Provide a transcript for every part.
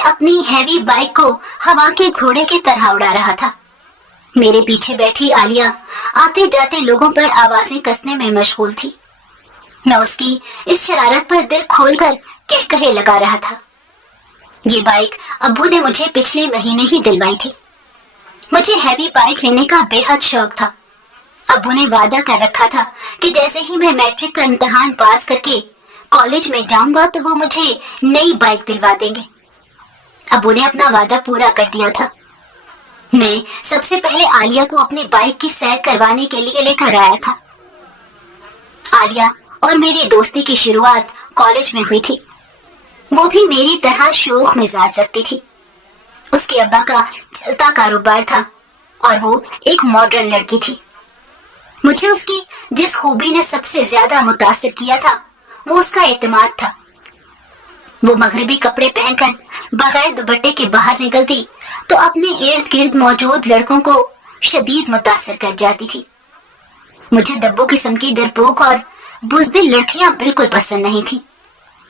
میں اپنی heavy bike کو ہوا کے گھوڑے کی طرح اڑا رہا تھا۔ میرے پیچھے بیٹھی عالیہ آتے جاتے لوگوں پر آوازیں کسنے میں مشغول تھی۔ میں اس کی اس شرارت پر دل کھول کر کہے لگا رہا تھا۔ یہ بائک ابو نے مجھے پچھلے مہینے ہی دلوائی تھی۔ مجھے ہیوی بائک لینے کا بے حد شوق تھا۔ ابو نے وعدہ کر رکھا تھا کہ جیسے ہی میں میٹرک کا امتحان پاس کر کے کالج میں جاؤں گا تو وہ مجھے نئی بائک دلوا دیں گے۔ ابو نے اپنا وعدہ پورا کر دیا تھا۔ میں سب سے پہلے عالیہ کو اپنی بائک کی سیر کروانے کے لیے لے کر آیا تھا۔ عالیہ اور میری دوستی کی شروعات کالج میں ہوئی تھی۔ وہ بھی میری طرح شوخ مزاج رکھتی تھی۔ اس کے ابا کا چلتا کاروبار تھا اور وہ ایک ماڈرن لڑکی تھی۔ مجھے اس کی جس خوبی نے سب سے زیادہ متاثر کیا تھا وہ اس کا اعتماد تھا۔ وہ مغربی کپڑے پہن کر بغیر دوپٹے کے باہر نکلتی تو اپنے ارد گرد موجود لڑکوں کو شدید متاثر کر جاتی تھی۔ مجھے دبو قسم کی ڈرپوک اور بزدل لڑکیاں بالکل پسند نہیں تھی،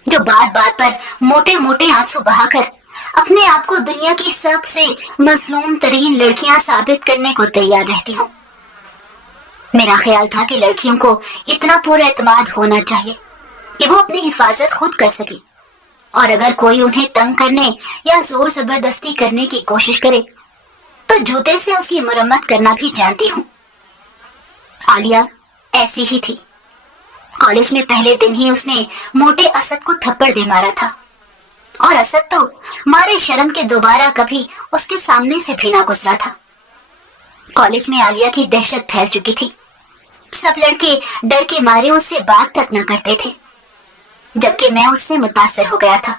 جو بات بات پر موٹے موٹے آنسو بہا کر اپنے آپ کو دنیا کی سب سے مظلوم ترین لڑکیاں ثابت کرنے کو تیار رہتی ہوں۔ میرا خیال تھا کہ لڑکیوں کو اتنا پورا اعتماد ہونا چاہیے کہ وہ اپنی حفاظت خود کر سکے، اور اگر کوئی انہیں تنگ کرنے یا زور زبردستی کرنے کی کوشش کرے تو جوتے سے اس کی مرمت کرنا بھی جانتی ہوں۔ عالیہ ایسی ہی تھی۔ کالج میں پہلے دن ہی اس نے موٹے اسد کو تھپڑ دے مارا تھا، اور اسد تو مارے شرم کے دوبارہ کبھی اس کے سامنے سے بھی نہ گزرا تھا۔ کالج میں عالیہ کی دہشت پھیل چکی تھی۔ سب لڑکے ڈر کے مارے اس سے بات تک نہ کرتے تھے، جبکہ میں اس سے متاثر ہو گیا تھا،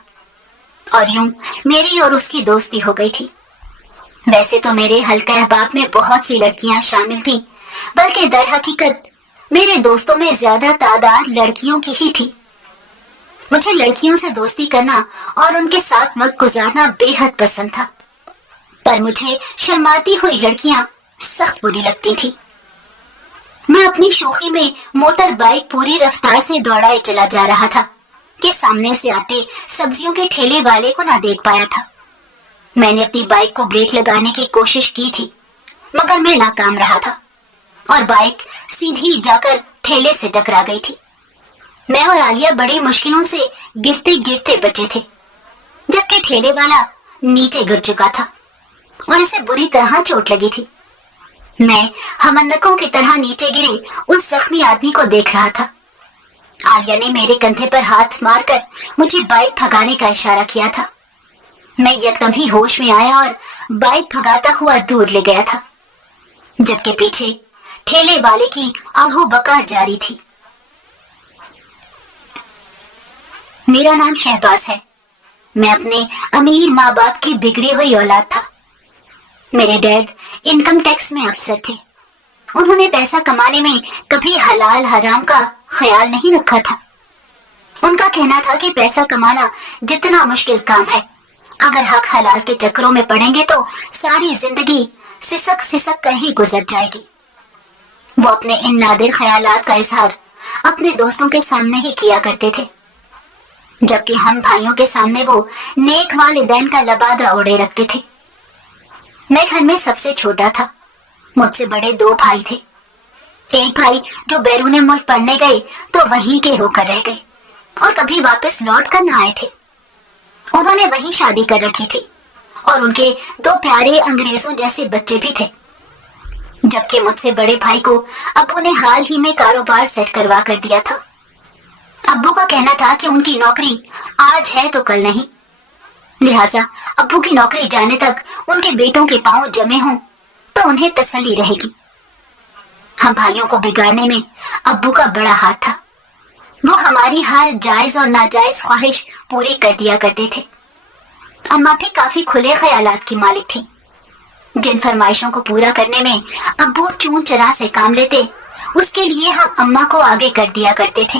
اور یوں میری اور اس کی دوستی ہو گئی تھی۔ ویسے تو میرے حلقہ احباب میں بہت سی لڑکیاں شامل تھیں، بلکہ در حقیقت میرے دوستوں میں زیادہ تعداد لڑکیوں کی ہی تھی۔ مجھے لڑکیوں سے دوستی کرنا اور ان کے ساتھ وقت گزارنا بے حد پسند تھا، پر مجھے شرماتی ہوئی لڑکیاں سخت بری لگتی تھی۔ میں اپنی شوخی میں موٹر بائک پوری رفتار سے دوڑائے چلا جا رہا تھا کہ سامنے سے آتے سبزیوں کے ٹھیلے والے کو نہ دیکھ پایا تھا۔ میں نے اپنی بائک کو بریک لگانے کی کوشش کی تھی، مگر میں ناکام رہا تھا اور بائک سیدھی جا کر ٹھیلے سے ٹکرا گئی تھی۔ میں اور عالیہ بڑی مشکلوں سے گرتے گرتے بچے تھے، جبکہ ٹھیلے والا نیچے گر چکا تھا اور اسے بری طرح چوٹ لگی تھی۔ میں ہمنکوں کی طرح نیچے گرے اس زخمی آدمی کو دیکھ رہا تھا۔ عالیہ نے میرے کندھے پر ہاتھ مار کر مجھے بائک بھگانے کا اشارہ کیا تھا۔ میں یکدم ہی ہوش میں آیا اور بائک بھگاتا ہوا دور لے گیا تھا، جبکہ پیچھے ٹھیلے والے کی آہو بکا جاری تھی۔ میرا نام شہباز ہے۔ میں اپنے امیر ماں باپ کی بگڑی ہوئی اولاد تھا۔ میرے ڈیڈ انکم ٹیکس میں افسر تھے۔ انہوں نے پیسہ کمانے میں کبھی حلال حرام کا خیال نہیں رکھا تھا۔ ان کا کہنا تھا کہ پیسہ کمانا جتنا مشکل کام ہے، اگر حق حلال کے چکروں میں پڑیں گے تو ساری زندگی سسک سسک کر ہی گزر جائے گی۔ وہ اپنے ان نادر خیالات کا اظہار اپنے دوستوں کے سامنے ہی کیا کرتے تھے، جبکہ ہم بھائیوں کے سامنے وہ نیک والدین کا لبادہ اوڑے رکھتے تھے۔ میں گھر میں سب سے چھوٹا تھا۔ مجھ سے بڑے 2 بھائی تھے۔ ایک بھائی جو بیرون ملک پڑھنے گئے تو وہیں کے ہو کر رہ گئے اور کبھی واپس لوٹ کر نہ آئے تھے۔ انہوں نے وہیں شادی کر رکھی تھی اور ان کے 2 پیارے انگریزوں جیسے بچے بھی تھے، جبکہ مجھ سے بڑے بھائی کو ابو نے حال ہی میں کاروبار سیٹ کروا کر دیا تھا۔ ابو کا کہنا تھا کہ ان کی نوکری آج ہے تو کل نہیں، لہٰذا ابو کی نوکری جانے تک ان کے بیٹوں کے پاؤں جمے ہوں تو انہیں تسلی رہے گی۔ ہم بھائیوں کو بگاڑنے میں ابو کا بڑا ہاتھ تھا۔ وہ ہماری ہر جائز اور ناجائز خواہش پوری کر دیا کرتے تھے۔ اماں بھی کافی کھلے خیالات کی مالک تھی۔ جن فرمائشوں کو پورا کرنے میں ابو چون چرا سے کام لیتے، اس کے لیے ہم اماں کو آگے کر دیا کرتے تھے،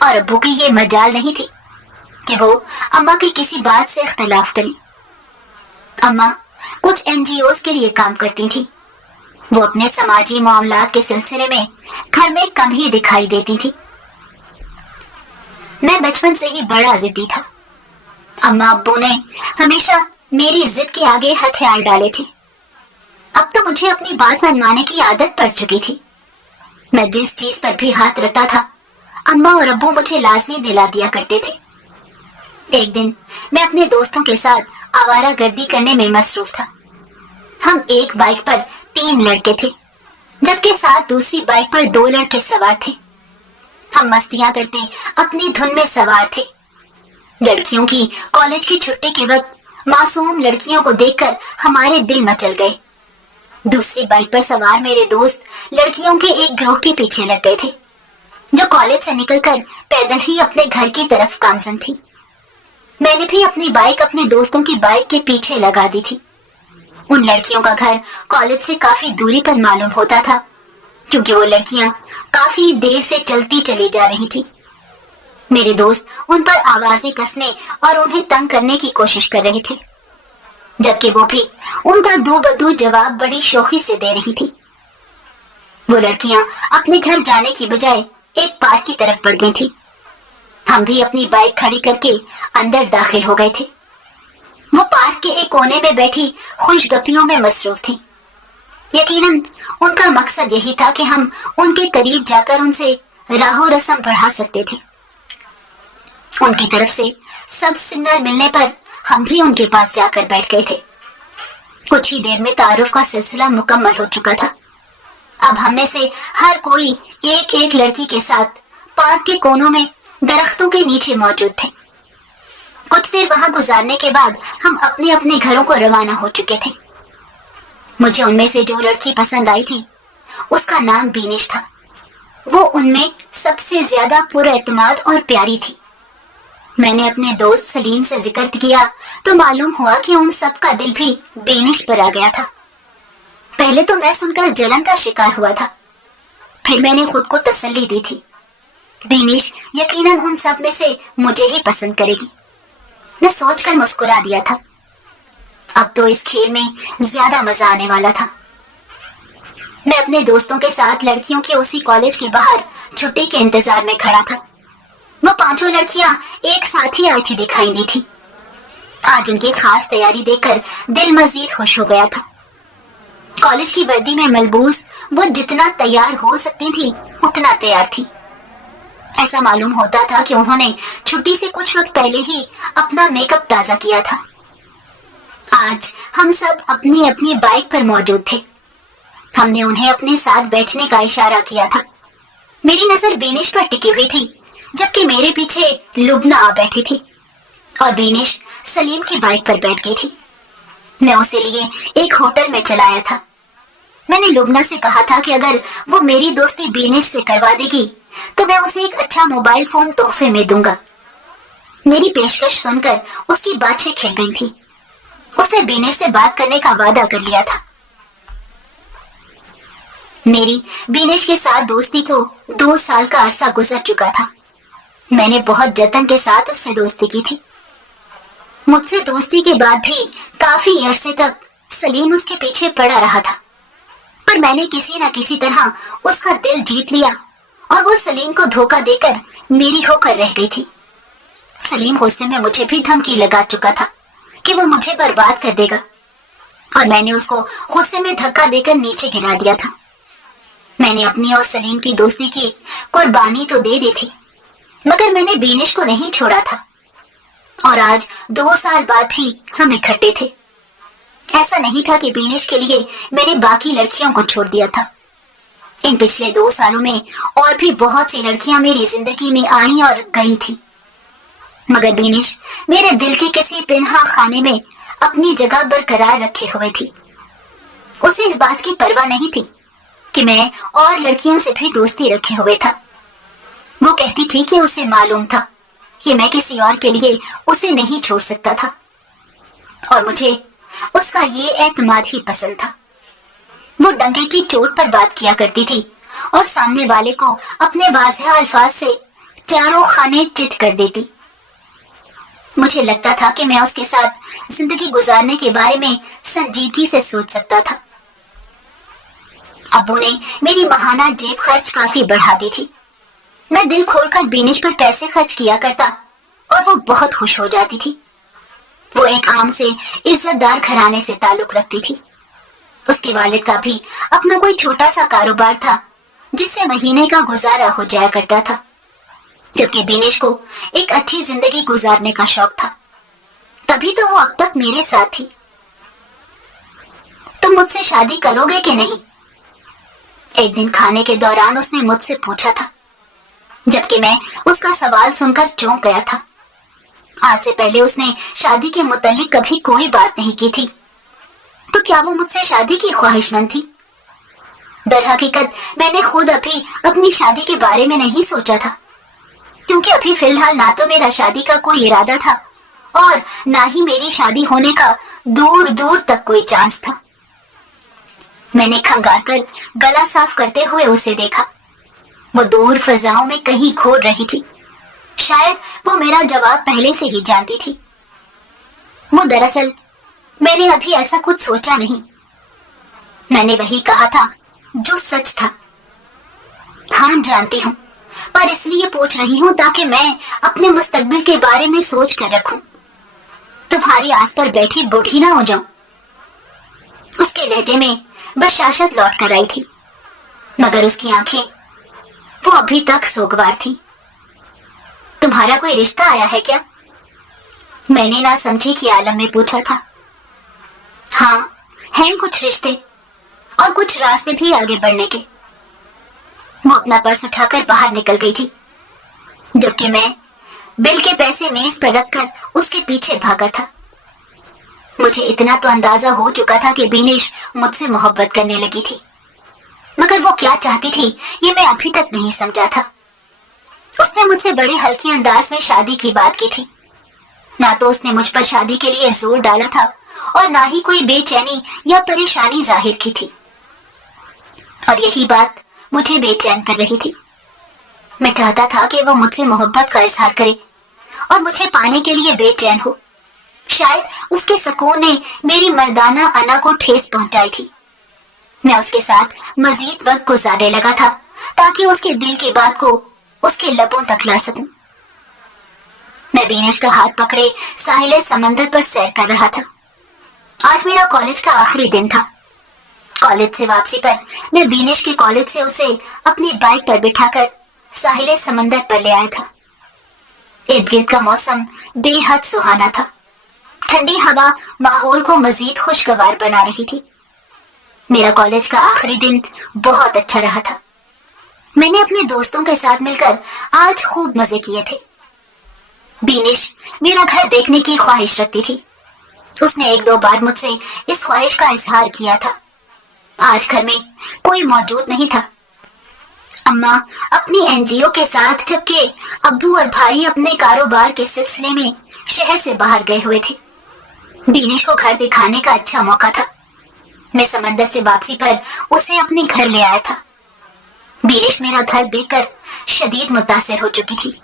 اور ابو کی یہ مجال نہیں تھی کہ وہ اماں کی کسی بات سے اختلاف کریں۔ اماں کچھ NGOs کے لیے کام کرتی تھی۔ وہ اپنے سماجی معاملات کے سلسلے میں گھر میں کم ہی دکھائی دیتی تھی۔ میں بچپن سے ہی بڑا ضدی تھا۔ अम्मा अब्बू ने हमेशा मेरी जिद के आगे हथियार डाले थे। अब तो मुझे अपनी बात मनवाने की आदत पड़ चुकी थी। मैं जिस चीज पर भी हाथ रखता था, अम्मा और अब्बू मुझे लाजमी दिला दिया करते थे। एक दिन मैं अपने दोस्तों के साथ आवारागर्दी करने में मसरूफ था। हम एक बाइक पर 3 लड़के थे, जबकि साथ दूसरी बाइक पर 2 लड़के सवार थे। हम मस्तियां करते अपनी धुन में सवार थे। लड़कियों की कॉलेज की छुट्टी के वक्त मासूम लड़कियों को देखकर हमारे दिल मचल गए। दूसरी बाइक पर सवार मेरे दोस्त लड़कियों के एक ग्रोह के पीछे लग गए थे, जो कॉलेज से निकलकर पैदल ही अपने घर की तरफ गामजन थी। मैंने भी अपनी बाइक अपने दोस्तों की बाइक के पीछे लगा दी थी। उन लड़कियों का घर कॉलेज से काफी दूरी पर मालूम होता था, क्योंकि वो लड़कियां काफी देर से चलती चली जा रही थी। मेरे दोस्त उन पर आवाजें कसने और उन्हें तंग करने की कोशिश कर रहे थे, जबकि वो भी उनका दो बदू जवाब बड़ी शौकी से दे रही थी। वो लड़कियां अपने घर जाने की बजाय एक पार्क की तरफ बढ़ गई थी। हम भी अपनी बाइक खड़ी करके अंदर दाखिल हो गए थे। वो पार्क के एक कोने में बैठी खुशगपियों में मसरूफ थी। यकीनन उनका मकसद यही था कि हम उनके करीब जाकर उनसे राहो रस्म बढ़ा सकते थे। उनकी तरफ से सब सिग्नल मिलने पर हम भी उनके पास जाकर बैठ गए थे। कुछ ही देर में तारुफ का सिलसिला मुकम्मल हो चुका था। अब हम में से हर कोई एक एक लड़की के साथ पार्क के कोनों में दरख्तों के नीचे मौजूद थे। कुछ देर वहां गुजारने के बाद हम अपने अपने घरों को रवाना हो चुके थे। मुझे उनमें से जो लड़की पसंद आई थी, उसका नाम बीनिश था। वो उनमें सबसे ज्यादा पुरएतमाद और प्यारी थी। मैंने अपने दोस्त सलीम से जिक्र किया तो मालूम हुआ कि उन सब का दिल भी बीनिश पर आ गया था। पहले तो मैं सुनकर जलन का शिकार हुआ था, फिर मैंने खुद को तसल्ली दी थी, बीनिश यकीनन उन सब में से मुझे ही पसंद करेगी। मैं सोचकर मुस्कुरा दिया था। अब तो इस खेल में ज्यादा मजा आने वाला था। मैं अपने दोस्तों के साथ लड़कियों के उसी कॉलेज के बाहर छुट्टी के इंतजार में खड़ा था। वो 5 लड़कियां एक साथ ही आई थी दिखाई दी थी। आज उनकी खास तैयारी देखकर दिल मजीद खुश हो गया था। कॉलेज की वर्दी में मलबूस वो जितना तैयार हो सकती थी उतना तैयार थी। ऐसा मालूम होता था कि उन्होंने छुट्टी से कुछ वक्त पहले ही अपना मेकअप ताजा किया था। आज हम सब अपनी अपनी बाइक पर मौजूद थे। हमने उन्हें अपने साथ बैठने का इशारा किया था। मेरी नजर बीनिश पर टिकी हुई थी, जबकि मेरे पीछे लुबना आ बैठी थी और बीनिश सलीम की बाइक पर बैठ गई थी। मैं उसे लिए एक होटल में चलाया था। मैंने लुबना से कहा था कि अगर वो मेरी दोस्ती बीनिश से करवा देगी तो मैं उसे एक अच्छा मोबाइल फोन तोहफे में दूंगा। मेरी पेशकश सुनकर उसकी बातें खिल गई थी। उसने बीनिश से बात करने का वादा कर लिया था। मेरी बीनिश के साथ दोस्ती को 2 साल का अरसा गुजर चुका था। मैंने बहुत जतन के साथ उससे दोस्ती की थी। मुझसे दोस्ती के बाद भी काफी अरसे तक सलीम उसके पीछे पड़ा रहा था, पर मैंने किसी न किसी तरह उसका दिल जीत लिया और वो सलीम को धोखा देकर मेरी होकर रह गई थी। सलीम गुस्से में मुझे भी धमकी लगा चुका था कि वो मुझे बर्बाद कर देगा, और मैंने उसको गुस्से में धक्का देकर नीचे गिरा दिया था। मैंने अपनी और सलीम की दोस्ती की कुर्बानी तो दे दी थी, मगर मैंने बीनिश को नहीं छोड़ा था, और आज 2 साल बाद भी हम इकट्ठे थे। ऐसा नहीं था कि बीनिश के लिए मैंने बाकी लड़कियों को छोड़ दिया था। इन पिछले 2 सालों में और भी बहुत सी लड़कियां मेरी जिंदगी में आई और गई थी, मगर बीनिश मेरे दिल के किसी पिन्हा खाने में अपनी जगह बरकरार रखे हुए थी। उसे इस बात की परवाह नहीं थी कि मैं और लड़कियों से भी दोस्ती रखे हुए था। वो कहती थी कि उसे मालूम था कि मैं किसी और के लिए उसे नहीं छोड़ सकता था, और मुझे उसका ये एतमाद ही पसंद था। वो डंके की चोट पर बात किया करती थी और सामने वाले को अपने वाज़ेह अल्फाज से चारों खाने चित कर देती। मुझे लगता था कि मैं उसके साथ जिंदगी गुजारने के बारे में संजीदगी से सोच सकता था। अब्बू ने मेरी माहाना जेब खर्च काफी बढ़ा दी थी। मैं दिल खोलकर बीनिश पर पैसे खर्च किया करता और वो बहुत खुश हो जाती थी। वो एक आम से इज्जतदार घराने से ताल्लुक रखती थी। उसके वालिद का भी अपना कोई छोटा सा कारोबार था जिससे महीने का गुजारा हो जाया करता था, जबकि बीनेश को एक अच्छी जिंदगी गुजारने का शौक था। तभी तो वो अब तक मेरे साथ थी। तुम मुझसे शादी करोगे कि नहीं? एक दिन खाने के दौरान उसने मुझसे पूछा था, जबकि मैं उसका सवाल सुनकर चौंक गया था। आज से पहले उसने शादी के मुतालिक कभी कोई बात नहीं की थी, तो क्या वो मुझसे शादी की ख्वाहिशमंद थी? दर हकीकत मैंने खुद अभी अपनी शादी के बारे में नहीं सोचा था, क्योंकि अभी फिलहाल ना तो मेरा शादी का कोई इरादा था और ना ही मेरी शादी होने का दूर दूर तक कोई चांस था। मैंने खंगार कर गला साफ करते हुए उसे देखा। वो दूर फजाओं में कहीं घूर रही थी। शायद वो मेरा जवाब पहले से ही जानती थी। वो दरअसल मैंने अभी ऐसा कुछ सोचा नहीं। मैंने वही कहा था जो सच था। हाँ जानती हूँ, पर इसलिए पूछ रही हूँ ताकि मैं अपने मुस्तकबिल के बारे में सोच कर रखूं। तुम्हारी आस पर बैठी बूढ़ी ना हो जाऊं। उसके लहजे में बशाशत लौट कर आई थी, मगर उसकी आंखें वो अभी तक सोगवार थी। तुम्हारा कोई रिश्ता आया है क्या? मैंने ना समझी की आलम में पूछा था। हाँ, हैं कुछ रिश्ते और कुछ रास्ते भी आगे बढ़ने के। वो अपना पर्स उठाकर बाहर निकल गई थी, जबकि मैं बिल के पैसे मेज पर रखकर उसके पीछे भागा था। मुझे इतना तो अंदाजा हो चुका था कि बीनेश मुझसे मोहब्बत करने लगी थी, मगर वो क्या चाहती थी ये मैं अभी तक नहीं समझा था। उसने मुझसे बड़े हल्के अंदाज में शादी की बात की थी। ना तो उसने मुझ पर शादी के लिए जोर डाला था और ना ही कोई बेचैनी या परेशानी जाहिर की थी, और यही बात मुझे बेचैन कर रही थी। मैं चाहता था कि वो मुझसे मोहब्बत का इजहार करे और मुझे पाने के लिए बेचैन हो। शायद उसके सुकून ने मेरी मर्दाना अना को ठेस पहुंचाई थी। मैं उसके साथ मजीद वक्त गुजारने लगा था ताकि उसके दिल की बात को उसके लबों तक ला सकूं। मैं बीनेश का हाथ पकड़े साहिल समंदर पर सैर कर रहा था। आज मेरा कॉलेज का आखिरी दिन था। कॉलेज से वापसी पर मैं बीनेश के कॉलेज से उसे अपनी बाइक पर बिठाकर साहिल समंदर पर ले आया था। इर्द गिर्द का मौसम बेहद सुहाना था। ठंडी हवा माहौल को मजीद खुशगवार बना रही थी। मेरा कॉलेज का आखिरी दिन बहुत अच्छा रहा था। मैंने अपने दोस्तों के साथ मिलकर आज खूब मजे किए थे। बीनेश मेरा घर देखने की ख्वाहिश रखती थी। उसने एक दो बार मुझसे इस ख्वाहिश का इजहार किया था। आज घर में कोई मौजूद नहीं था। अम्मा अपनी एनजीओ के साथ, जबकि अब्बू और भाई अपने कारोबार के सिलसिले में शहर से बाहर गए हुए थे। बीनेश को घर दिखाने का अच्छा मौका था। मैं समंदर से वापसी पर उसे अपने घर ले आया था। बीनेश मेरा घर देखकर शदीद मुतासिर हो चुकी थी।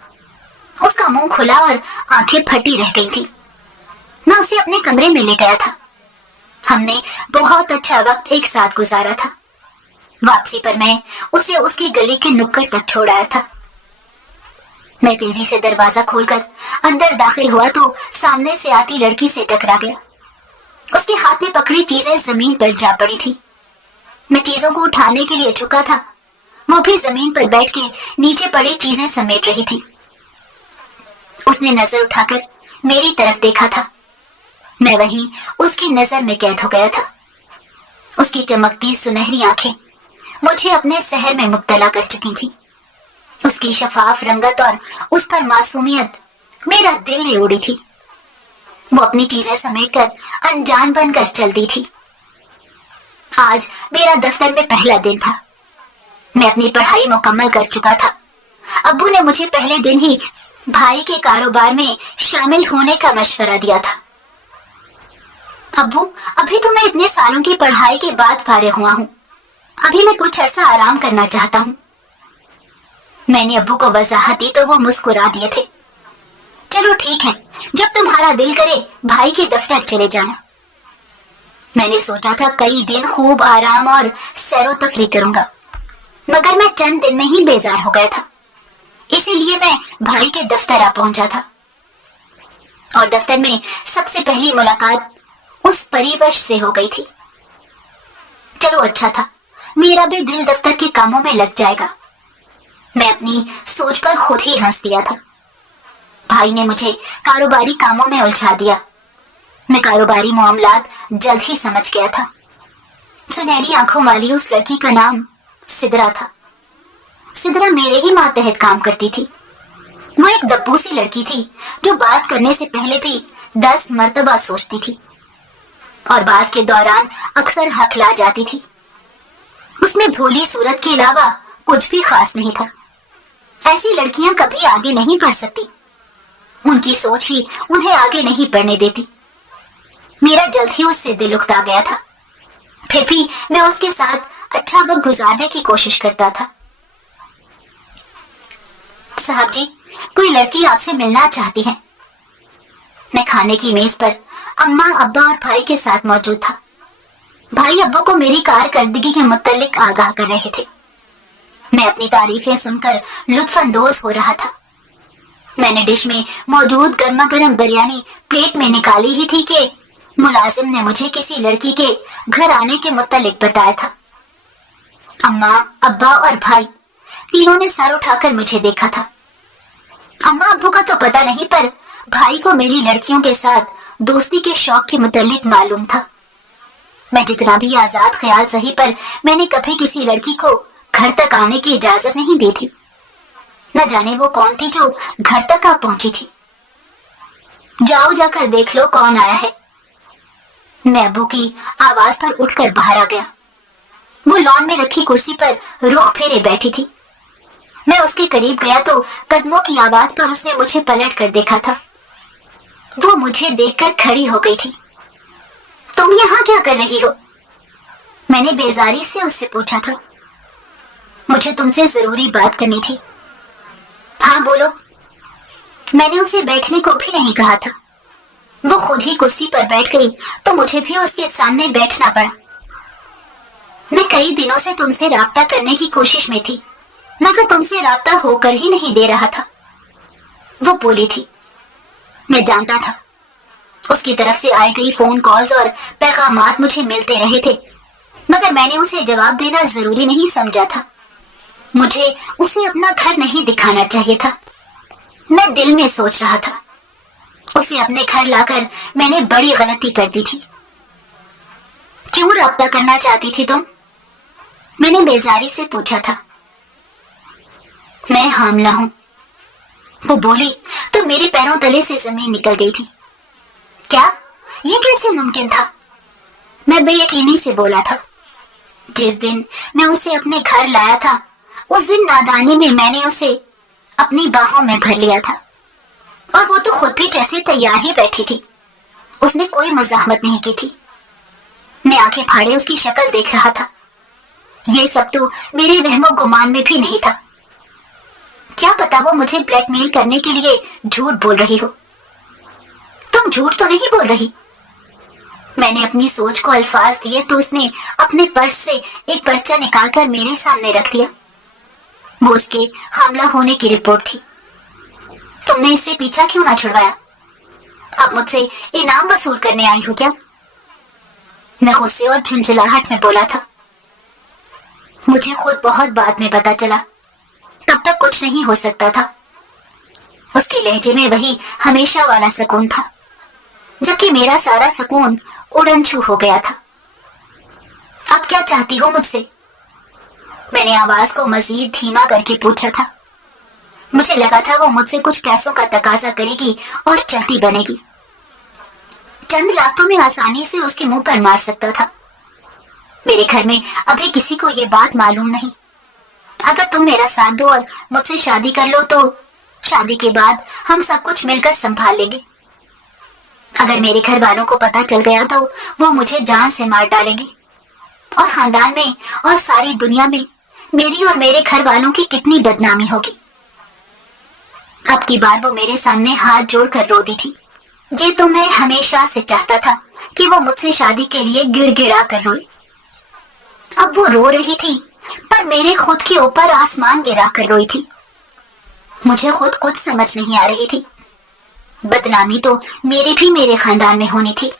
उसका मुंह खुला और आंखें फटी रह गई थी। मैं उसे अपने कमरे में ले गया था। हमने बहुत अच्छा वक्त एक साथ गुजारा था। वापसी पर मैं उसे उसकी गली के नुक्कड़ तक छोड़ आया था। मैं तेजी से दरवाजा खोलकर अंदर दाखिल हुआ तो सामने से आती लड़की से टकरा गया। उसके हाथ में पकड़ी चीजें जमीन पर जा पड़ी थी। मैं चीजों को उठाने के लिए झुका था, वो भी जमीन पर बैठ के नीचे पड़ी चीजें समेट रही थी। उसने नजर उठाकर मेरी तरफ देखा था। मैं वहीं उसकी नजर में कैद हो गया था। उसकी चमकती सुनहरी आंखें मुझे अपने सहर में मुब्तला कर चुकी थी। उसकी शफाफ रंगत और उस पर मासूमियत मेरा दिल ले उड़ी थी। वो अपनी चीजें समेटकर अनजान बनकर चलती थी। आज मेरा दफ्तर में पहला दिन था। मैं अपनी पढ़ाई मुकम्मल कर चुका था। अब्बू ने मुझे पहले दिन ही भाई के कारोबार में शामिल होने का मशवरा दिया था। अब्बू, अभी तो मैं इतने सालों की पढ़ाई के बाद फारिग हुआ हूँ। अभी मैं कुछ अरसा आराम करना चाहता हूँ। मैंने अब्बू को वजाहत दी तो वो मुस्कुरा दिए थे। चलो ठीक है, जब तुम्हारा दिल करे भाई के दफ्तर चले जाना। मैंने सोचा था कई दिन खूब आराम और सैरो तफरी करूंगा, मगर मैं चंद दिन में ही बेजार हो गया था। इसीलिए मैं भाई के दफ्तर आ पहुंचा था। اور دفتر میں سب سے پہلی ملاقات اس پریوش سے ہو گئی تھی۔ چلو اچھا تھا، میرا بھی دل دفتر کے کاموں میں لگ جائے گا۔ میں اپنی سوچ پر خود ہی ہنس دیا تھا۔ بھائی نے مجھے کاروباری کاموں میں الجھا دیا۔ میں کاروباری معاملات جلد ہی سمجھ گیا تھا۔ سنہری آنکھوں والی اس لڑکی کا نام سدرا تھا۔ سدرا میرے ہی ماتحت کام کرتی تھی۔ وہ ایک دبو سی لڑکی تھی جو بات کرنے سے پہلے بھی 10 مرتبہ سوچتی تھی اور بات کے دوران اکثر ہکلا جاتی تھی۔ اس میں بھولی صورت کے علاوہ کچھ بھی خاص نہیں تھا۔ ایسی لڑکیاں کبھی آگے نہیں بڑھ سکتی، ان کی سوچ ہی انہیں آگے نہیں بڑھنے دیتی۔ میرا جلد ہی اس سے دل اکتا گیا تھا، پھر بھی میں اس کے ساتھ اچھا وقت گزارنے کی کوشش کرتا تھا۔ صاحب جی، کوئی لڑکی آپ سے ملنا چاہتی ہے۔ میں کھانے کی میز پر اماں، ابا اور بھائی کے ساتھ موجود تھا۔ بھائی ابو کو میری کارکردگی کے متعلق آگاہ کر رہے تھے۔ میں اپنی تعریفیں سن کر لطف اندوز ہو رہا تھا۔ میں نے ڈش میں موجود گرما گرم بریانی پلیٹ میں نکالی ہی تھی کہ ملازم نے مجھے کسی لڑکی کے گھر آنے کے متعلق بتایا تھا۔ اماں، ابا اور بھائی تینوں نے سر اٹھا کر مجھے دیکھا تھا۔ اماں ابو کا تو پتہ نہیں، پر بھائی کو میری لڑکیوں کے ساتھ دوستی کے شوق کے متعلق معلوم تھا۔ میں جتنا بھی آزاد خیال سہی، پر میں نے کبھی کسی لڑکی کو گھر تک آنے کی اجازت نہیں دی تھی۔ نہ جانے وہ کون تھی جو گھر تک آ پہنچی تھی۔ جاؤ، جا کر دیکھ لو کون آیا ہے۔ میں ابو کی آواز پر اٹھ کر باہر آ گیا۔ وہ لان میں رکھی کرسی پر رخ پھیرے بیٹھی تھی۔ میں اس کے قریب گیا تو قدموں کی آواز پر اس نے مجھے پلٹ کر دیکھا تھا۔ وہ مجھے دیکھ کر کھڑی ہو گئی تھی۔ تم یہاں کیا کر رہی ہو؟ میں نے بیزاری سے اس سے پوچھا تھا۔ مجھے تم سے ضروری بات کرنی تھی۔ ہاں بولو۔ میں نے اسے بیٹھنے کو بھی نہیں کہا تھا۔ وہ خود ہی کرسی پر بیٹھ گئی تو مجھے بھی اس کے سامنے بیٹھنا پڑا۔ میں کئی دنوں سے تم سے رابطہ کرنے کی کوشش میں تھی، مگر تم سے رابطہ ہو کر ہی نہیں دے رہا تھا، وہ بولی تھی۔ میں جانتا تھا اس کی طرف سے آئی گئی فون کالز اور پیغامات مجھے ملتے رہے تھے، مگر میں نے اسے جواب دینا ضروری نہیں سمجھا تھا۔ مجھے اسے اپنا گھر نہیں دکھانا چاہیے تھا۔ میں دل میں سوچ رہا تھا، اسے اپنے گھر لا کر میں نے بڑی غلطی کر دی تھی۔ کیوں رابطہ کرنا چاہتی تھی تم؟ میں نے بیزاری سے پوچھا تھا۔ میں حاملہ ہوں، وہ بولی تو میرے پیروں تلے سے زمین نکل گئی تھی۔ کیا؟ یہ کیسے ممکن تھا؟ میں بے یقینی سے بولا تھا۔ جس دن میں اسے اپنے گھر لایا تھا، اس دن نادانی میں نے اسے اپنی باہوں میں بھر لیا تھا، اور وہ تو خود بھی جیسے تیار ہی بیٹھی تھی۔ اس نے کوئی مزاحمت نہیں کی تھی۔ میں آنکھیں پھاڑے اس کی شکل دیکھ رہا تھا۔ یہ سب تو میرے وہم و گمان میں بھی نہیں تھا۔ کیا پتا وہ مجھے بلیک میل کرنے کے لیے جھوٹ بول رہی ہو۔ تم جھوٹ تو نہیں بول رہی؟ میں نے اپنی سوچ کو الفاظ دیے تو اس نے اپنے پرس سے ایک پرچہ نکال کر میرے سامنے رکھ دیا۔ وہ اس کے حاملہ ہونے کی رپورٹ تھی۔ تم نے اس سے پیچھا کیوں نہ چھڑوایا؟ اب مجھ سے انعام وصول کرنے آئی ہو کیا؟ میں غصے اور جھنجھلاہٹ میں بولا تھا۔ مجھے خود بہت بعد میں پتا چلا، تب تک کچھ نہیں ہو سکتا تھا۔ اس کے لہجے میں وہی ہمیشہ والا سکون تھا، جبکہ میرا سارا سکون اڑن چھو ہو گیا تھا۔ اب کیا چاہتی ہو مجھ سے؟ میں نے آواز کو مزید دھیما کر کے پوچھا تھا۔ مجھے لگا تھا وہ مجھ سے کچھ پیسوں کا تقاضا کرے گی اور چلتی بنے گی۔ چند لاکھوں میں آسانی سے اس کے منہ پر مار سکتا تھا۔ میرے گھر میں ابھی کسی کو یہ بات معلوم نہیں۔ اگر تم میرا ساتھ دو اور مجھ سے شادی کر لو تو شادی کے بعد ہم سب کچھ مل کر سنبھال لیں گے۔ اگر میرے گھر والوں کو پتا چل گیا تو وہ مجھے جان سے مار ڈالیں گے، اور خاندان میں اور ساری دنیا میں میری اور میرے گھر والوں کی کتنی بدنامی ہوگی۔ اب کی بار وہ میرے سامنے ہاتھ جوڑ کر رو دی تھی۔ یہ تو میں ہمیشہ سے چاہتا تھا کہ وہ مجھ سے شادی کے لیے گڑ گڑا کر روئے۔ اب وہ رو رہی تھی، پر میرے خود کے اوپر آسمان گرا کر روئی تھی۔ مجھے خود کچھ سمجھ نہیں آ رہی تھی۔ बदनामी तो मेरे भी मेरे खानदान में होनी थी।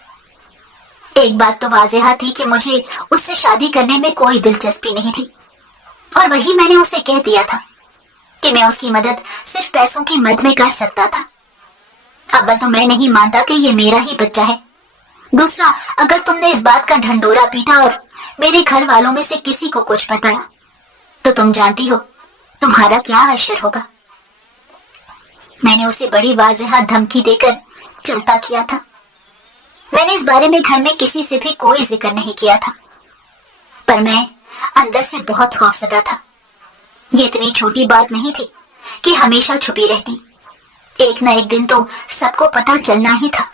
एक बात तो वाज़ेह थी कि मुझे उससे शादी करने में कोई दिलचस्पी नहीं थी, और वही मैंने उसे कह दिया था कि मैं उसकी मदद सिर्फ पैसों की मद में कर सकता था। अव्वल तो मैं नहीं मानता कि ये मेरा ही बच्चा है। दूसरा, अगर तुमने इस बात का ढंढोरा पीटा और मेरे घर वालों में से किसी को कुछ बताया तो तुम जानती हो तुम्हारा क्या हश्र होगा। मैंने उसे बड़ी वाज़ेह धमकी देकर चलता किया था। मैंने इस बारे में घर में किसी से भी कोई जिक्र नहीं किया था, पर मैं अंदर से बहुत खौफजदा था। ये इतनी छोटी बात नहीं थी कि हमेशा छुपी रहती। एक न एक दिन तो सबको पता चलना ही था।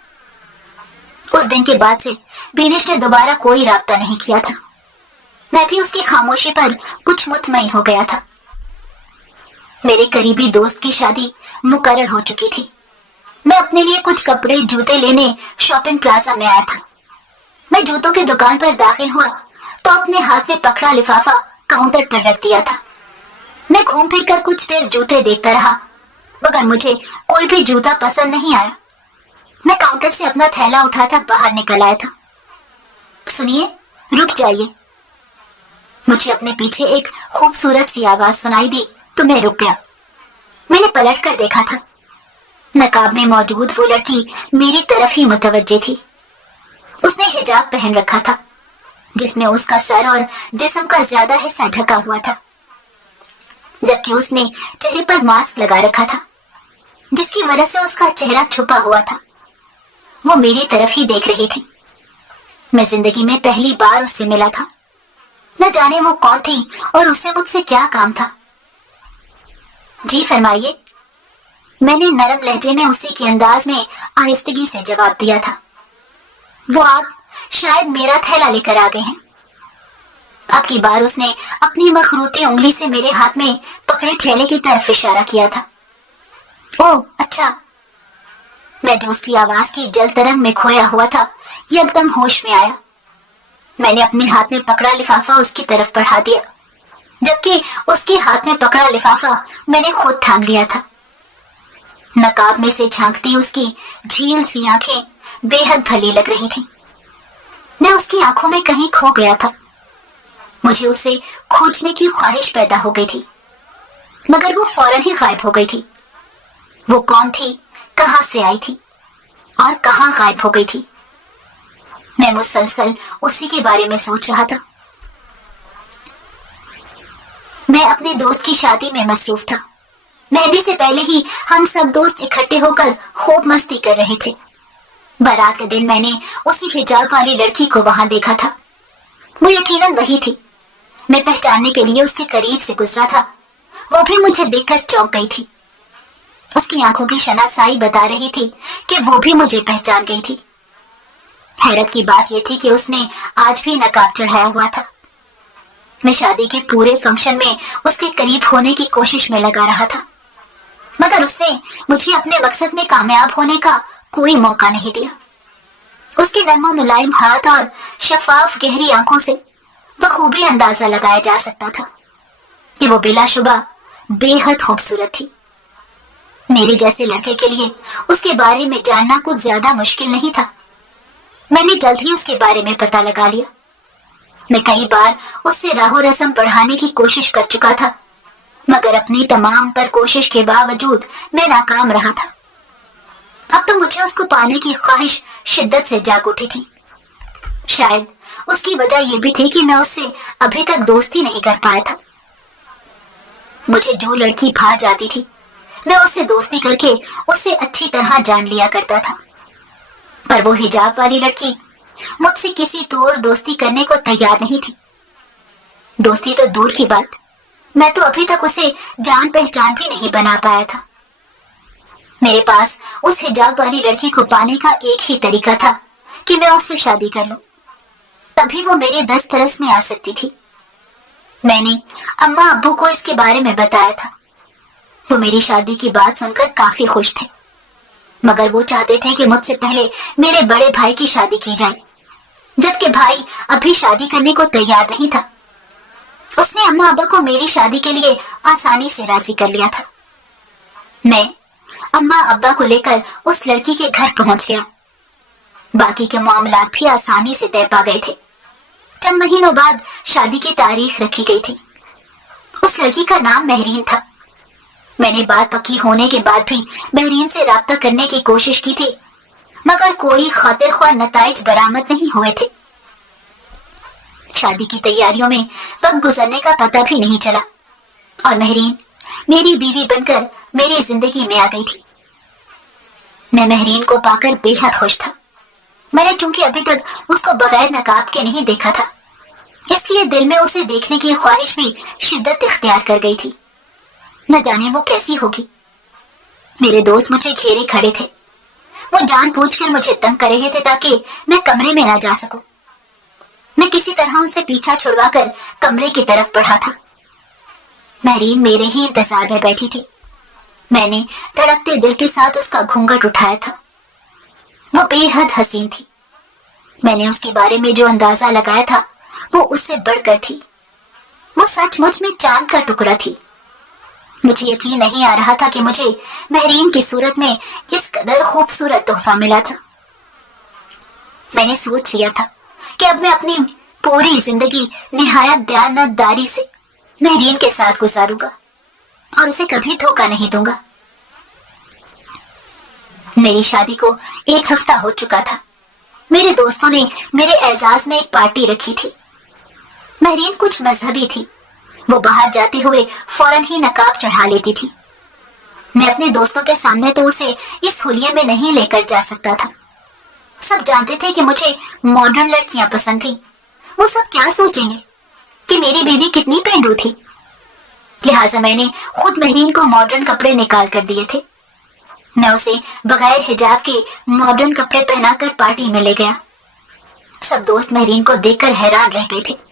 उस दिन के बाद से बीनिश ने दोबारा कोई राब्ता नहीं किया था। मैं भी उसकी खामोशी पर कुछ मुतमईन हो गया था। मेरे करीबी दोस्त की शादी मुकर्रर हो चुकी थी। मैं अपने लिए कुछ कपड़े जूते लेने शॉपिंग प्लाजा में आया था। मैं जूतों की दुकान पर दाखिल हुआ तो अपने हाथ में पकड़ा लिफाफा काउंटर पर रख दिया था। मैं घूम फिर कर कुछ देर जूते देखता रहा, मगर मुझे कोई भी जूता पसंद नहीं आया। मैं काउंटर से अपना थैला उठाकर बाहर निकल आया था। सुनिए, रुक जाइए। मुझे अपने पीछे एक खूबसूरत सी आवाज सुनाई दी तो मैं रुक गया। मैंने पलट कर देखा था। नकाब में मौजूद वो लड़की मेरी तरफ ही मुतवज्जे थी। उसने हिजाब पहन रखा था जिसमें उसका सर और जिस्म का ज्यादा हिस्सा ढका हुआ था, जबकि उसने चेहरे पर मास्क लगा रखा था जिसकी वजह से उसका चेहरा छुपा हुआ था। वो मेरी तरफ ही देख रही थी। मैं जिंदगी में पहली बार उससे मिला था। न जाने वो कौन थी और उसे मुझसे क्या काम था। जी फरमाइए, मैंने नरम लहजे में उसी के अंदाज में आहिस्तगी से जवाब दिया था। वो आप शायद मेरा थैला लेकर आ गए हैं। अब की बार उसने अपनी मखरूती उंगली से मेरे हाथ में पकड़े थैले की तरफ इशारा किया था। ओह अच्छा। मैं जो उसकी आवाज की जल तरंग में खोया हुआ था एकदम होश में आया। मैंने अपने हाथ में पकड़ा लिफाफा उसकी तरफ बढ़ा दिया, जबकि उसके हाथ में पकड़ा लिफाफा मैंने खुद थाम लिया था। नकाब में से झांकती उसकी झील सी आंखें बेहद भली लग रही थी। मैं उसकी आंखों में कहीं खो गया था। मुझे उसे खोजने की ख्वाहिश पैदा हो गई थी, मगर वो फौरन ही गायब हो गई थी। वो कौन थी, कहां से आई थी और कहां गायब हो गई थी? मैं मुसलसल उसी के बारे में सोच रहा था। मैं अपने दोस्त की शादी में मसरूफ था। मेहंदी से पहले ही हम सब दोस्त इकट्ठे होकर खूब मस्ती कर रहे थे। बारात के दिन मैंने उसी हिजाब वाली लड़की को वहां देखा था। वो यकीनन वही थी। मैं पहचानने के लिए उसके करीब से गुजरा था। वो भी मुझे देखकर चौंक गई थी। उसकी आंखों की शनासाई बता रही थी कि वो भी मुझे पहचान गई थी। हैरत की बात यह थी कि उसने आज भी नकाब चढ़ाया हुआ था। मैं शादी के पूरे फंक्शन में उसके करीब होने की कोशिश में लगा रहा था, मगर उसने मुझे अपने मकसद में कामयाब होने का कोई मौका नहीं दिया। उसके नरम मुलायम हाथ और शफाफ गहरी आंखों से बखूबी अंदाजा लगाया जा सकता था कि वो बिलाशुबा बेहद खूबसूरत थी। मेरे जैसे लड़के के लिए उसके बारे में जानना कुछ ज्यादा मुश्किल नहीं था। मैंने जल्द ही उसके बारे में पता लगा लिया। मैं कई बार उससे राहो रस्म बढ़ाने की कोशिश कर चुका था, मगर अपनी तमाम पर कोशिश के बावजूद मैं नाकाम रहा था। अब तो मुझे उसको पाने की ख्वाहिश शिद्दत से जाग उठी थी। शायद उसकी वजह यह भी थी कि मैं उससे अभी तक दोस्ती नहीं कर पाया था। मुझे जो लड़की भा जाती थी, मैं उससे दोस्ती करके उसे अच्छी तरह जान लिया करता था, पर वो हिजाब वाली लड़की मुझसे किसी तौर दोस्ती करने को तैयार नहीं थी। दोस्ती तो दूर की बात, मैं तो अभी तक उसे जान पहचान भी नहीं बना पाया था। मेरे पास उस हिजाब वाली लड़की को पाने का एक ही तरीका था कि मैं उससे शादी कर लूं, तभी वो मेरे दस्तरस में आ सकती थी। मैंने अम्मा अब्बू को इसके बारे में बताया था। वो मेरी शादी की बात सुनकर काफी खुश थे, मगर वो चाहते थे कि मुझसे पहले मेरे बड़े भाई की शादी की जाए, जबकि भाई अभी शादी करने को तैयार नहीं था। उसने अम्मा अब्बा को मेरी शादी के लिए आसानी से राजी कर लिया था। मैं अम्मा अब्बा को लेकर उस लड़की के घर पहुंच गया। बाकी के मामलात भी आसानी से तय पा गए थे। चंद महीनों बाद शादी की तारीख रखी गई थी। उस लड़की का नाम महरीन था। मैंने बात पक्की होने के बाद भी महरीन से राब्ता करने की कोशिश की थी, मगर कोई खातिर ख्वाह नताइज बरामद नहीं हुए थे। शादी की तैयारियों में वक्त गुजरने का पता भी नहीं चला और महरीन मेरी बीवी बनकर मेरी जिंदगी में आ गई थी। मैं महरीन को पाकर बेहद खुश था। मैंने चूंकि अभी तक उसको बगैर नकाब के नहीं देखा था, इसलिए दिल में उसे देखने की ख्वाहिश भी शिद्दत इख्तियार कर गई थी। न जाने वो कैसी होगी। मेरे दोस्त मुझे घेरे खड़े थे। वो जानबूझकर मुझे तंग कर रहे थे ताकि मैं कमरे में ना जा सकूं। मैं किसी तरह उनसे पीछा छुड़वाकर कमरे की तरफ बढ़ा था। महरीन मेरे ही इंतजार में बैठी थी। मैंने धड़कते दिल के साथ उसका घूंघट उठाया था। वो बेहद हसीन थी। मैंने उसके बारे में जो अंदाजा लगाया था वो उससे बढ़कर थी। वो सचमुच में चांद का टुकड़ा थी। मुझे यकीन नहीं आ रहा था कि मुझे महरीन की सूरत में इस कदर खूबसूरत तोहफा मिला था। मैंने सोच लिया था कि अब मैं अपनी पूरी जिंदगी निहायत दयानतदारी से महरीन के साथ गुजारूंगा और उसे कभी धोखा नहीं दूंगा। मेरी शादी को 1 हफ्ता हो चुका था। मेरे दोस्तों ने मेरे एजाज में एक पार्टी रखी थी। महरीन कुछ मजहबी थी। वो बाहर जाते हुए फौरन ही नकाब चढ़ा लेती थी। मैं अपने दोस्तों के सामने तो उसे इस हुलिये में नहीं लेकर जा सकता था। सब जानते थे कि मुझे मॉडर्न लड़कियां पसंद थी। वो सब क्या सोचेंगे कि मेरी बीवी कितनी पेंडू थी। लिहाजा मैंने खुद महरीन को मॉडर्न कपड़े निकाल कर दिए थे। मैं उसे बगैर हिजाब के मॉडर्न कपड़े पहनाकर पार्टी में ले गया। सब दोस्त महरीन को देखकर हैरान रह गए थे।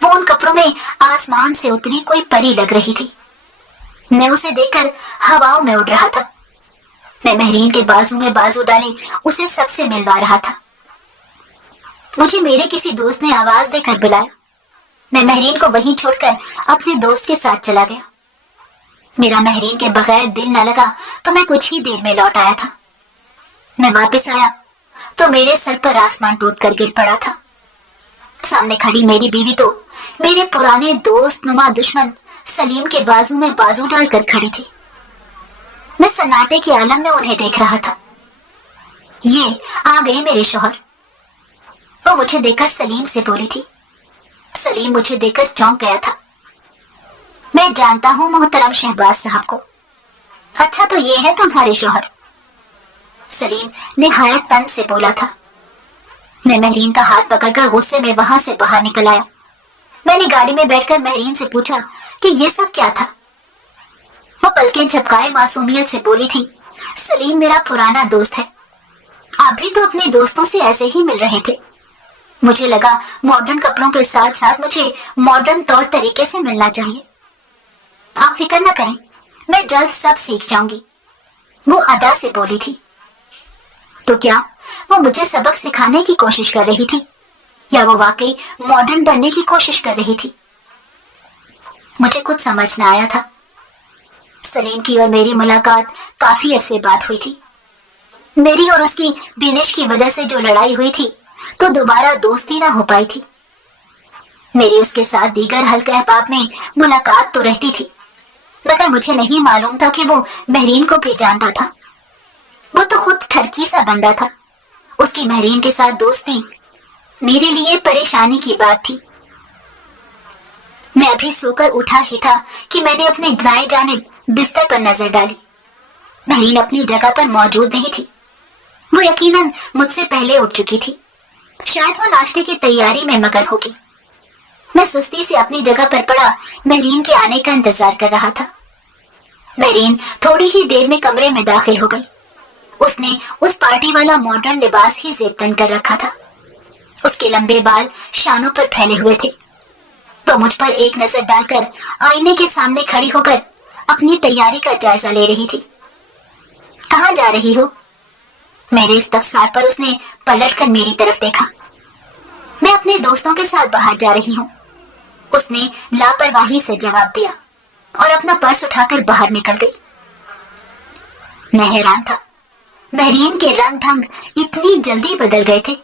वो उन कपड़ों में आसमान से उतरी कोई परी लग रही थी। मैं उसे देखकर हवाओं में उड़ रहा था। मैं महरीन के बाजू में बाजू डाले उसे सबसे मिलवा रहा था। मुझे मेरे किसी दोस्त ने आवाज देकर बुलाया। मैं महरीन को वहीं छोड़कर अपने दोस्त के साथ चला गया। मेरा महरीन के बगैर दिल न लगा तो मैं कुछ ही देर में लौट आया था। मैं वापस आया तो मेरे सर पर आसमान टूटकर गिर पड़ा था। सामने खड़ी मेरी बीवी तो मेरे पुराने दोस्त नुमा दुश्मन सलीम के बाजू में बाजू डालकर खड़ी थी। मैं सन्नाटे के आलम में उन्हें देख रहा था। ये आ गए मेरे शौहर। वो मुझे देखकर सलीम से बोली थी। सलीम मुझे देखकर चौंक गया था। मैं जानता हूं मोहतरम शहबाज साहब को। अच्छा तो ये है तुम्हारे शौहर? सलीम निहायत तन से बोला था। मैं महरीन का हाथ पकड़कर गुस्से में वहां से बाहर निकल आया। मैंने गाड़ी में बैठकर महरीन से पूछा कि ये सब क्या था। वो पलकें झपकाए मासूमियत से बोली थी, सलीम मेरा पुराना दोस्त है। आप भी तो अपने दोस्तों से ऐसे ही मिल रहे थे। मुझे लगा मॉडर्न कपड़ों के साथ साथ मुझे मॉडर्न तौर तरीके से मिलना चाहिए। आप फिक्र न करें, मैं जल्द सब सीख जाऊंगी। वो अदा से बोली थी। तो क्या वो मुझे सबक सिखाने की कोशिश कर रही थी या वो वाकई मॉडर्न बनने की कोशिश कर रही थी? मुझे कुछ समझ न आया था। सलीम की और मेरी मुलाकात काफी अरसे बाद हुई थी। मेरी और उसकी बिनिश की वजह से जो लड़ाई हुई थी तो दोबारा दोस्ती ना हो पाई थी। मेरी उसके साथ दीगर हल्के अहबाब में मुलाकात तो रहती थी, मगर मुझे नहीं मालूम था कि वो महरीन को भी जानता था। वो तो खुद ठरकी सा बंदा था। उसकी महरीन के साथ दोस्ती मेरे लिए परेशानी की बात थी। मैं अभी सोकर उठा ही था कि मैंने अपने दाएं जानिब बिस्तर पर नजर डाली। महरीन अपनी जगह पर मौजूद नहीं थी। वो यकीनन मुझसे पहले उठ चुकी थी। शायद वो नाश्ते की तैयारी में मगन होगी। मैं सुस्ती से अपनी जगह पर पड़ा महरीन के आने का इंतजार कर रहा था। महरीन थोड़ी ही देर में कमरे में दाखिल हो गई। उसने उस पार्टी वाला मॉडर्न लिबास ही जेब तन कर रखा था। उसके लंबे बाल शानों पर फैले हुए थे। तो मुझ पर एक नजर डालकर आईने के सामने खड़ी होकर अपनी तैयारी का जायजा ले रही थी। कहाँ जा रही हो? मेरे इस तफसार पर उसने पलटकर मेरी तरफ देखा। मैं अपने दोस्तों के साथ बाहर जा रही हूँ, उसने लापरवाही से जवाब दिया और अपना पर्स उठाकर बाहर निकल गई। मैं हैरान था, महरीन के रंग ढंग इतनी जल्दी बदल गए थे।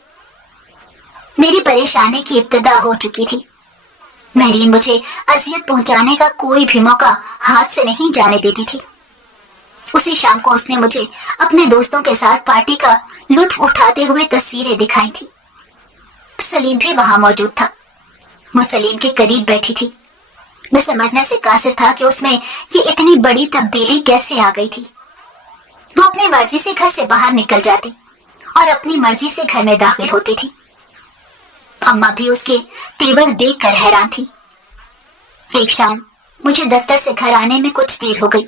मेरी परेशानी की इब्तिदा हो चुकी थी। महरीन मुझे अजियत पहुंचाने का कोई भी मौका हाथ से नहीं जाने देती थी। उसी शाम को उसने मुझे अपने दोस्तों के साथ पार्टी का लुत्फ उठाते हुए तस्वीरें दिखाई थी। सलीम भी वहां मौजूद था। वो सलीम के करीब बैठी थी। मैं समझने से कासिर था कि उसमें ये इतनी बड़ी तब्दीली कैसे आ गई थी। वो अपनी मर्जी से घर से बाहर निकल जाती और अपनी मर्जी से घर में दाखिल होती थी। अम्मा भी उसके तेवर देख कर हैरान थी। एक शाम मुझे दफ्तर से घर आने में कुछ देर हो गई।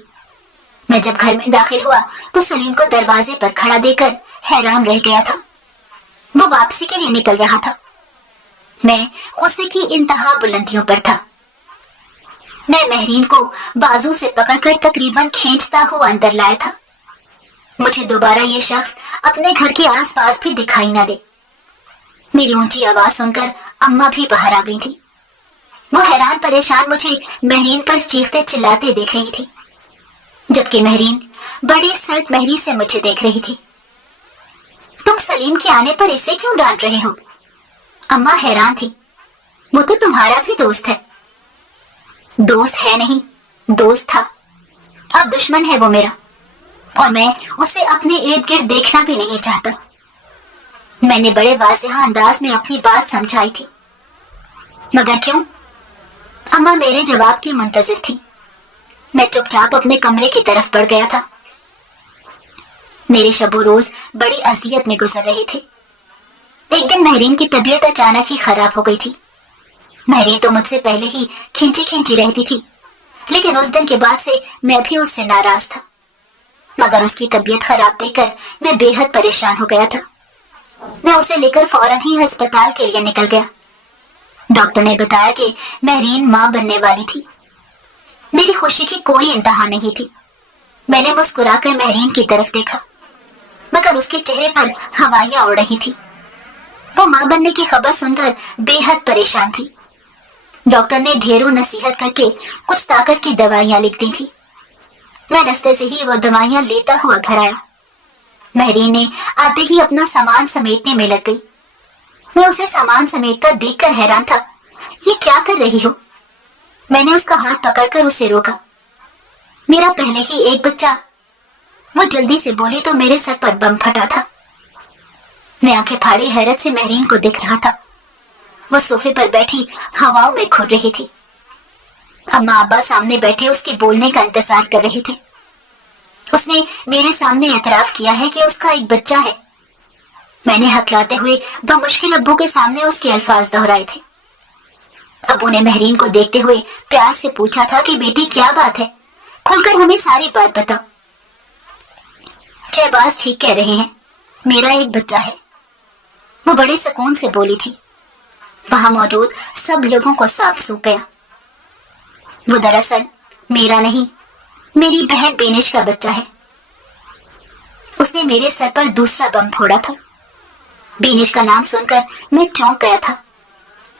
मैं जब घर में दाखिल हुआ तो सलीम को दरवाजे पर खड़ा देकर हैरान रह गया था। वो वापसी के लिए निकल रहा था। मैं गुस्से की इंतहा बुलंदियों पर था। मैं महरीन को बाजू से पकड़कर तकरीबन खींचता हुआ अंदर लाया था। मुझे दोबारा ये शख्स अपने घर के आसपास भी दिखाई न दे। मेरी ऊंची आवाज सुनकर अम्मा भी बाहर आ गई थी। वो हैरान परेशान मुझे महरीन पर चीखते चिल्लाते देख रही थी, जबकि महरीन बड़ी सख्त महरी से मुझे देख रही थी। तुम सलीम के आने पर इसे क्यों डांट रहे हो? अम्मा हैरान थी। वो तो तुम्हारा भी दोस्त है। दोस्त है नहीं, दोस्त था। अब दुश्मन है वो मेरा, और मैं उसे अपने इर्द गिर्द देखना भी नहीं चाहता। मैंने बड़े वाज़ेह अंदाज में अपनी बात समझाई थी। मगर क्यों? अम्मा मेरे जवाब की मुंतजिर थी। मैं चुपचाप अपने कमरे की तरफ बढ़ गया था। मेरे शबो रोज बड़ी अजियत में गुजर रहे थे। एक दिन महरीन की तबीयत अचानक ही खराब हो गई थी। महरीन तो मुझसे पहले ही खिंची खिंची रहती थी, लेकिन उस दिन के बाद से मैं भी उससे नाराज था। मगर उसकी तबीयत खराब देखकर मैं बेहद परेशान हो गया था। मैं उसे लेकर फौरन ही अस्पताल के लिए निकल गया। डॉक्टर ने बताया कि महरीन मां बनने वाली थी। मेरी खुशी की कोई इंतहा नहीं थी। मैंने मुस्कुराकर महरीन की तरफ देखा, मगर उसके चेहरे पर हवाइयां उड़ रही थी। वो मां बनने की खबर सुनकर बेहद परेशान थी। डॉक्टर ने ढेरों नसीहत करके कुछ ताकत की दवाइयां लिख दी थी। मैं रास्ते से ही वो दवाइयां लेता हुआ घर आया। महरीन ने आते ही अपना सामान समेटने में लग गई। मैं उसे सामान समेटता देखकर हैरान था। ये क्या कर रही हो? मैंने उसका हाथ पकड़कर उसे रोका। मेरा पहले ही एक बच्चा। वो जल्दी से बोली तो मेरे सर पर बम फटा था। मैं आंखें फाड़े हैरत से महरीन को देख रहा था। वो सोफे पर बैठी हवाओं में घूर रही थी। अम्मा अब्बा सामने बैठे उसके बोलने का इंतजार कर रहे थे। उसने मेरे सामने एतराफ किया है कि उसका एक बच्चा है। मैंने हकलाते हुए बमुश्किल अब्बू के सामने उसके अल्फाज दोहराए थे। अब्बू ने महरीन को देखते हुए प्यार से पूछा था कि बेटी क्या बात है, खुलकर हमें सारी बात बताओ। शहबाज ठीक कह रहे हैं, मेरा एक बच्चा है, वो बड़े सुकून से बोली थी। वहां मौजूद सब लोगों को साफ सूख गया। वो दरअसल मेरा नहीं, मेरी बहन बेनिश का बच्चा है। उसने मेरे सर पर दूसरा बम फोड़ा था। बेनिश का नाम सुनकर मैं चौंक गया था।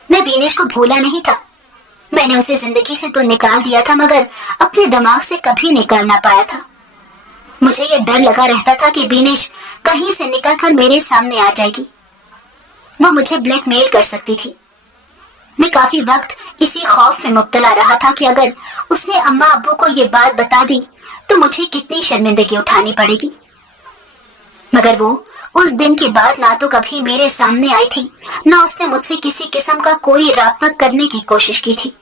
मैं बेनिश को भूला नहीं था। मैंने उसे जिंदगी से तो निकाल दिया था, मगर अपने दिमाग से कभी निकाल ना पाया था। मुझे ये डर लगा रहता था कि बेनिश कहीं से निकलकर मेरे सामने आ जाएगी। वो मुझे ब्लैकमेल कर सकती थी। मैं काफी वक्त इसी खौफ में मुब्तला रहा था कि अगर उसने अम्मा अब्बू को ये बात बता दी तो मुझे कितनी शर्मिंदगी उठानी पड़ेगी। मगर वो उस दिन के बाद ना तो कभी मेरे सामने आई थी, ना उसने मुझसे किसी किस्म का कोई राब्ता करने की कोशिश की थी।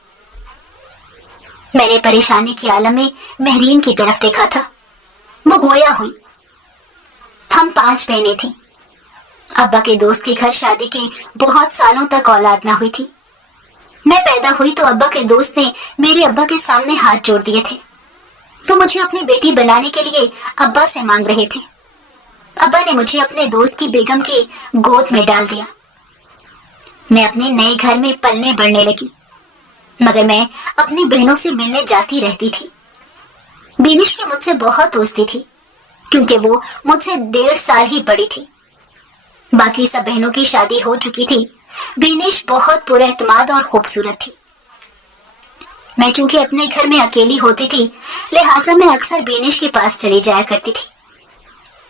मैंने परेशानी की आलम में महरीन की तरफ देखा था। वो गोया हुई। हम 5 बहनें थीं। अब्बा के दोस्त के घर शादी के बहुत सालों तक औलाद ना हुई थी। मैं पैदा हुई तो अब्बा के दोस्त ने मेरे अब्बा के सामने हाथ जोड़ दिए थे। तो मुझे अपनी बेटी बनाने के लिए अब्बा से मांग रहे थे। अब्बा ने मुझे अपने दोस्त की बेगम की गोद में डाल दिया। मैं अपने नए घर में पलने बढ़ने लगी, मगर मैं अपनी बहनों से मिलने जाती रहती थी। बेनिश की मुझसे बहुत दोस्ती थी, क्योंकि वो मुझसे 1.5 साल ही बड़ी थी। बाकी सब बहनों की शादी हो चुकी थी। बेनिश बहुत पुरएतमाद और खूबसूरत थी। मैं चूंकि अपने घर में अकेली होती थी, लिहाजा मैं अक्सर बेनिश के पास चली जाया करती थी।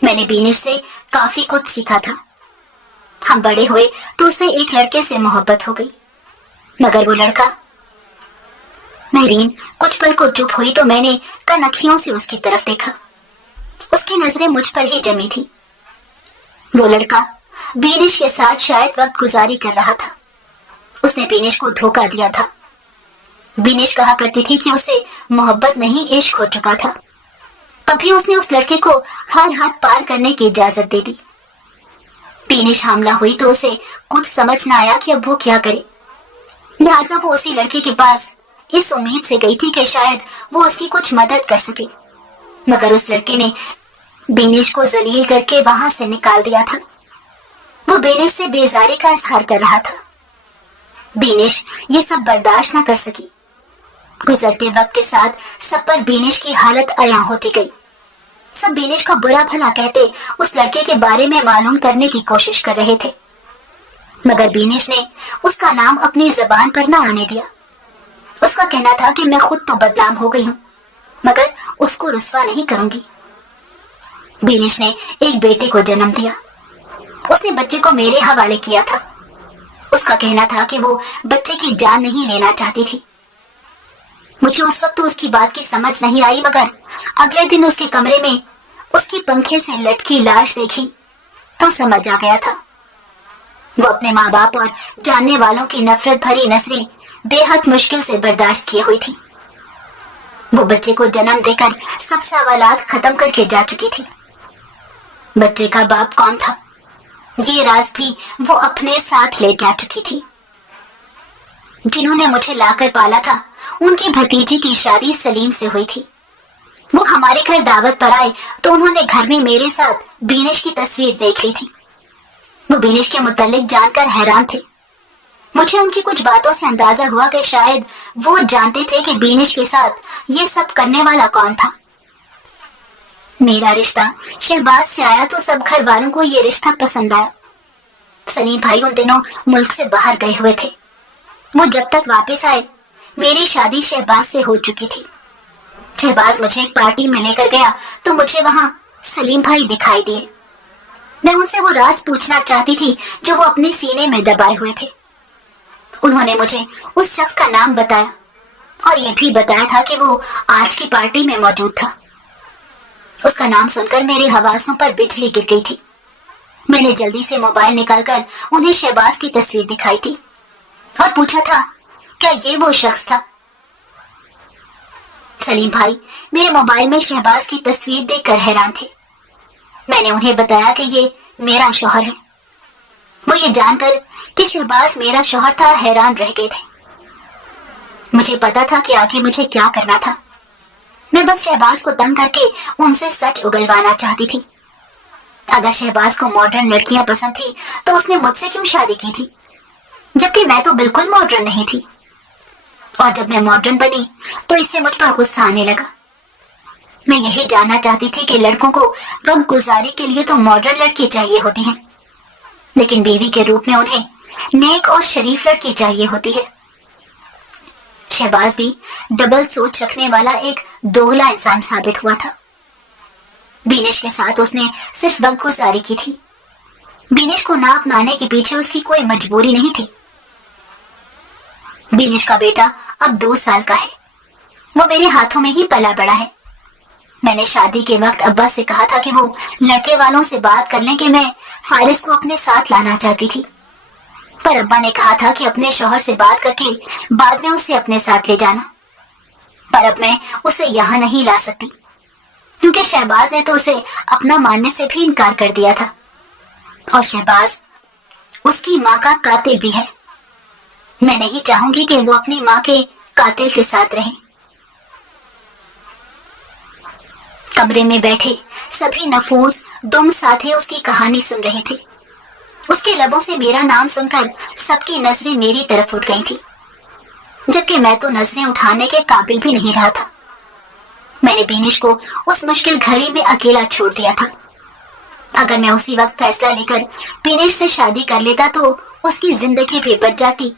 मैंने बीनिश से काफी कुछ सीखा था। हम बड़े हुए तो उसे एक लड़के से मोहब्बत हो गई, मगर वो लड़का। महरीन कुछ पल को चुप हुई तो मैंने कनखियों से उसकी तरफ देखा। उसकी नजरें मुझ पर ही जमी थी। वो लड़का बीनिश के साथ शायद वक्त गुजारी कर रहा था। उसने बीनिश को धोखा दिया था। बीनिश कहा करती थी कि उसे मोहब्बत नहीं इश्क हो चुका था। अभी उसने उस लड़के को हर हाथ पार करने की इजाजत दे दी। बीनिश हमला हुई तो उसे कुछ समझ न आया कि अब वो क्या करे। लिहाजा वो उसी लड़के के पास इस उम्मीद से गई थी कि शायद वो उसकी कुछ मदद कर सके, मगर उस लड़के ने बीनिश को जलील करके वहां से निकाल दिया था। वो बीनिश से बेजारी का इजहार कर रहा था। बीनिश ये सब बर्दाश्त न कर सकी। गुजरते वक्त के साथ सब पर बीनिश की हालत अयां होती गई। सब बीनिश का बुरा भला कहते उस लड़के के बारे में मालूम करने की कोशिश कर रहे थे, मगर बीनिश ने उसका नाम अपनी जबान पर न आने दिया। उसका कहना था कि मैं खुद तो बदनाम हो गई हूँ, मगर उसको रुस्वा नहीं करूंगी। बीनिश ने एक बेटे को जन्म दिया। उसने बच्चे को मेरे हवाले किया था। उसका कहना था कि वो बच्चे की जान नहीं लेना चाहती थी। मुझे उस वक्त तो उसकी बात की समझ नहीं आई, मगर अगले दिन उसके कमरे में उसकी पंखे से लटकी लाश देखी तो समझ आ गया था। वो अपने माँ बाप और जानने वालों की नफरत भरी नजरें बेहद मुश्किल से बर्दाश्त किए हुई थी। वो बच्चे को जन्म देकर सब सवालात खत्म करके जा चुकी थी। बच्चे का बाप कौन था, ये राज भी वो अपने साथ ले जा चुकी थी। जिन्होंने मुझे लाकर पाला था, उनकी भतीजी की शादी सलीम से हुई थी। वो हमारे घर दावत पर आए तो उन्होंने घर में मेरे साथ बीनिश की तस्वीर देख ली थी। वो बीनिश के मुतालिक जानकर हैरान थे। मुझे उनकी कुछ बातों से अंदाजा हुआ कि शायद वो जानते थे कि बीनिश के साथ ये सब करने वाला कौन था। मेरा रिश्ता शहबाज से आया तो सब घर वालों को ये रिश्ता पसंद आया। सलीम भाई उन दिनों मुल्क से बाहर गए हुए थे। वो जब तक वापस आए, मेरी शादी शहबाज से हो चुकी थी। शहबाज मुझे एक पार्टी में लेकर गया तो मुझे वहां सलीम भाई दिखाई दिए। मैं उनसे वो राज पूछना चाहती थी जो वो अपने सीने में दबाए हुए थे। उन्होंने मुझे उस शख्स का नाम बताया और ये भी बताया था कि वो आज की पार्टी में मौजूद था। उसका नाम सुनकर मेरे हवासों पर बिजली गिर गई थी। मैंने जल्दी से मोबाइल निकालकर उन्हें शहबाज की तस्वीर दिखाई थी और पूछा था क्या ये वो शख्स था। सलीम भाई मेरे मोबाइल में शहबाज की तस्वीर देखकर हैरान थे। मैंने उन्हें बताया कि ये मेरा शौहर है। वो ये जानकर कि शहबाज मेरा शौहर था हैरान रह गए थे। मुझे पता था कि आगे मुझे क्या करना था। मैं बस शहबाज को तंग करके उनसे सच उगलवाना चाहती थी। अगर शहबाज को मॉडर्न लड़कियां पसंद थी तो उसने मुझसे क्यों शादी की थी, जबकि मैं तो बिल्कुल मॉडर्न नहीं थी। और जब मैं मॉडर्न बनी तो इससे मुझ पर गुस्सा आने लगा। मैं यही जानना चाहती थी कि लड़कों को वक्त गुजारी के लिए तो मॉडर्न लड़की चाहिए होती है, लेकिन बीवी के रूप में उन्हें नेक और शरीफ लड़की चाहिए होती है। शहबाज भी डबल सोच रखने वाला एक दोगला इंसान साबित हुआ था। बीनिश के साथ उसने सिर्फ वक्त गुजारी की थी। बीनिश को ना अपनाने के पीछे उसकी कोई मजबूरी नहीं थी। बीनिश का बेटा अब 2 साल का है। वो मेरे हाथों में ही पला बड़ा है। मैंने शादी के वक्त अब्बा से कहा था कि वो लड़के वालों से बात कर लें कि मैं फारिस को अपने साथ लाना चाहती थी, पर अब्बा ने कहा था कि अपने शौहर से बात करके बाद में उसे अपने साथ ले जाना। पर अब मैं उसे यहाँ नहीं ला सकती, क्योंकि शहबाज ने तो उसे अपना मानने से भी इनकार कर दिया था, और शहबाज उसकी माँ का कातिल भी है। मैं नहीं चाहूंगी कि वो अपनी माँ के कातिल के साथ रहे। कमरे में बैठे सभी नफूस दुम साथे उसकी कहानी सुन रहे थे। उसके लबों से मेरा नाम सुनकर सबकी नजरें मेरी तरफ उठ गई थी, जबकि मैं तो नजरें उठाने के काबिल भी नहीं रहा था। मैंने बीनिश को उस मुश्किल घड़ी में अकेला छोड़ दिया था। अगर मैं उसी वक्त फैसला लेकर बीनिश से शादी कर लेता तो उसकी जिंदगी भी बच जाती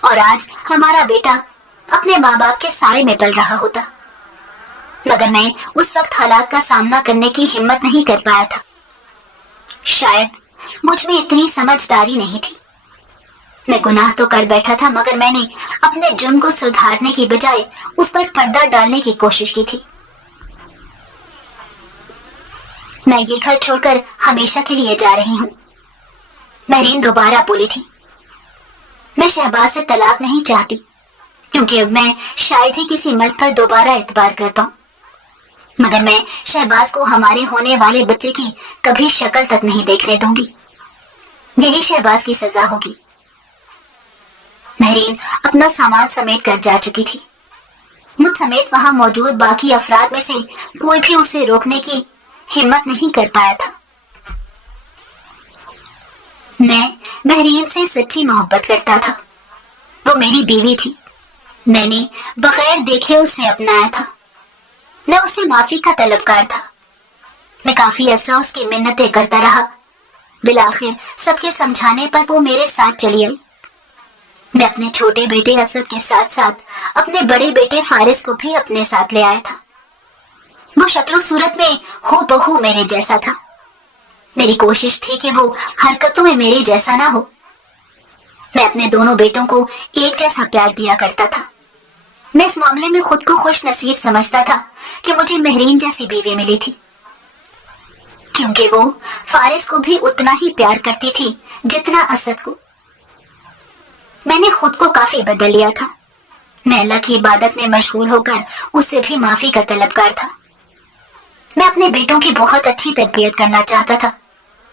और आज हमारा बेटा अपने माँ बाप के साए में पल रहा होता। मगर मैं उस वक्त हालात का सामना करने की हिम्मत नहीं कर पाया था। शायद मुझ में इतनी समझदारी नहीं थी। मैं गुनाह तो कर बैठा था, मगर मैंने अपने जुर्म को सुधारने की बजाय उस पर पर्दा डालने की कोशिश की थी। मैं ये घर छोड़कर हमेशा के लिए जा रही हूँ, महरीन दोबारा बोली थी। मैं शहबाज से तलाक नहीं चाहती, क्योंकि अब मैं शायद ही किसी मर्द पर दोबारा एतबार कर पाऊं। मगर मैं शहबाज को हमारे होने वाले बच्चे की कभी शक्ल तक नहीं देखने दूंगी। यही शहबाज की सजा होगी। महरीन अपना सामान समेट कर जा चुकी थी। मुझ समेत वहां मौजूद बाकी अफराद में से कोई भी उसे रोकने की हिम्मत नहीं कर पाया था। मैं महरीन से सच्ची मोहब्बत करता था। वो मेरी बीवी थी। मैंने बगैर देखे उसे अपनाया था। मैं उससे माफी का तलबगार था। मैं काफी अरसा उसकी मिन्नतें करता रहा। बिलाखिर सबके समझाने पर वो मेरे साथ चली आई। मैं अपने छोटे बेटे असद के साथ साथ अपने बड़े बेटे फारिस को भी अपने साथ ले आया था। वो शक्लो सूरत में हूबहू मेरे जैसा था। मेरी कोशिश थी कि वो हरकतों में मेरे जैसा ना हो। मैं अपने दोनों बेटों को एक जैसा प्यार दिया करता था। मैं इस मामले में खुद को खुश नसीब समझता था कि मुझे महरीन जैसी बीवी मिली थी, क्योंकि वो फारिस को भी उतना ही प्यार करती थी जितना असद को। मैंने खुद को काफी बदल लिया था। मैं अल्लाह की इबादत में मशगूल होकर उससे भी माफी का तलबगार था। मैं अपने बेटों की बहुत अच्छी तरबियत करना चाहता था,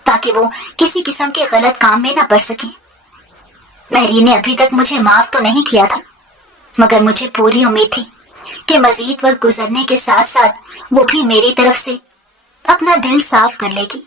ताकि वो किसी किस्म के गलत काम में न पड़ सके। महरीन ने अभी तक मुझे माफ तो नहीं किया था, मगर मुझे पूरी उम्मीद थी कि मजीद वक्त गुजरने के साथ साथ वो भी मेरी तरफ से अपना दिल साफ कर लेगी।